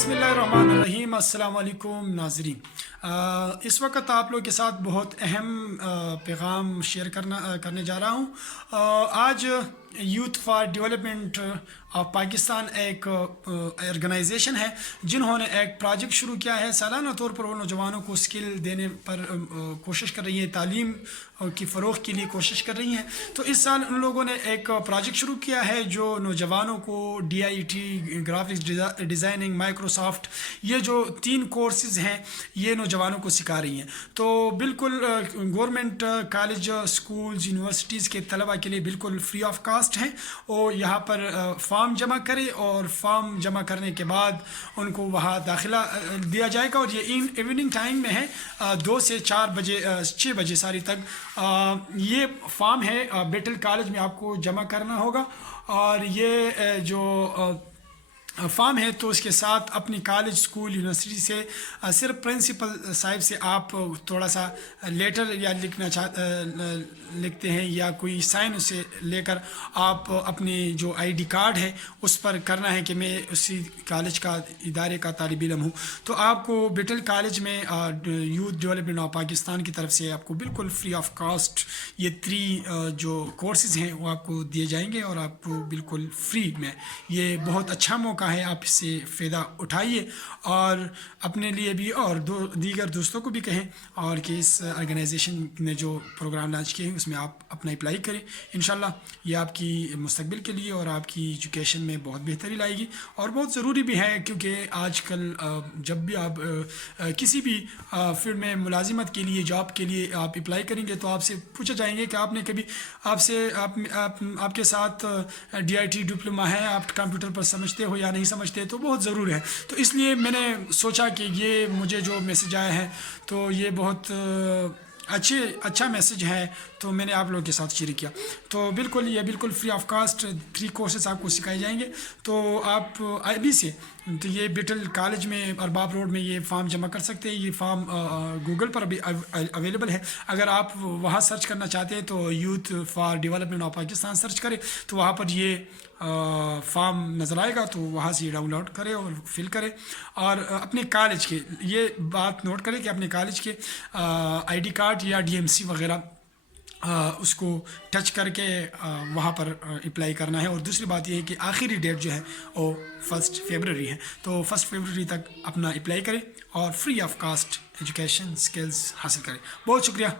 बिस्मिल्लाहिर्रहमानिर्रहीम। अस्सलाम वालेकुम नाज़रीन। इस वक्त आप लोग के साथ बहुत अहम पैगाम शेयर करने जा रहा हूँ। आज youth for development of Pakistan एक ऑर्गेनाइजेशन है जिन्होंने एक प्रोजेक्ट शुरू किया है। सालाना तौर पर वो नौजवानों को स्किल देने पर कोशिश कर रही है, तालीम की फ़रोग़ के लिए कोशिश कर रही हैं। तो इस साल उन लोगों ने एक प्रोजेक्ट शुरू किया है जो नौजवानों को DIT, ग्राफिक्स डिज़ाइनिंग, माइक्रोसॉफ्ट, ये जो 3 कोर्सेज़ हैं ये नौजवानों को सिखा रही हैं। तो बिल्कुल गवर्नमेंट कॉलेज, स्कूल्स, यूनिवर्सिटीज़ के तलबा के लिए बिल्कुल फ्री ऑफ कास्ट हैं। और यहाँ पर फॉर्म जमा करें और फॉर्म जमा करने के बाद उनको वहाँ दाखिला दिया जाएगा। और ये इवनिंग टाइम में है, 2 से 4 बजे 6 बजे सारी तक ये फॉर्म है बेटल कॉलेज में आपको जमा करना होगा। और ये जो फॉर्म है तो उसके साथ अपनी कॉलेज, स्कूल, यूनिवर्सिटी से सिर्फ प्रिंसिपल साहब से आप थोड़ा सा लेटर या लिखते हैं या कोई साइन उसे लेकर आप अपनी जो ID कार्ड है उस पर करना है कि मैं उसी कॉलेज का, इदारे का तालिब इल्म हूँ। तो आपको बेटल कॉलेज में यूथ डेवलपमेंट ऑफ पाकिस्तान की तरफ से आपको बिल्कुल फ्री ऑफ कास्ट ये 3 जो कोर्सेज़ हैं वो आपको दिए जाएंगे और आपको बिल्कुल फ्री में। ये बहुत अच्छा मौका है, आप इससे फ़ायदा उठाइए और अपने लिए भी और दीगर दोस्तों को भी कहें और कि इस ऑर्गेनाइजेशन ने जो प्रोग्राम लॉन्च किए हैं उसमें आप अपना अप्लाई करें। इंशाल्लाह ये आपकी मुस्तकबिल के लिए और आपकी एजुकेशन में बहुत बेहतरी लाएगी और बहुत ज़रूरी भी है, क्योंकि आजकल जब भी आप किसी भी फील्ड में मुलाजिमत के लिए, जॉब के लिए आप अप्लाई करेंगे तो आपसे पूछा जाएंगे कि आपने कभी आपके साथ DIT डिप्लोमा है, आप कंप्यूटर पर समझते हो या नहीं समझते, तो बहुत ज़रूर है। तो इसलिए मैंने सोचा कि ये मुझे जो मैसेज आया है तो ये बहुत अच्छा मैसेज है, तो मैंने आप लोगों के साथ शेयर किया। तो बिल्कुल ये बिल्कुल फ्री ऑफ कास्ट 3 कोर्सेज आपको सिखाए जाएंगे। तो आप IB से तो ये बेटल कॉलेज में अरबाब रोड में ये फॉर्म जमा कर सकते हैं। ये फॉर्म गूगल पर अभी अवेलेबल है। अगर आप वहाँ सर्च करना चाहते हैं तो youth for development of Pakistan search करें तो वहाँ पर ये फॉर्म नज़र आएगा, तो वहाँ से डाउनलोड करें और फिल करें। और अपने कॉलेज के ये बात नोट करें कि अपने कॉलेज के ID कार्ड या DMC वगैरह उसको टच करके वहाँ पर अप्लाई करना है। और दूसरी बात यह है कि आखिरी डेट जो है वो 1 फरवरी है, तो 1 फरवरी तक अपना अप्लाई करें और free of cost education skills हासिल करें। बहुत शुक्रिया।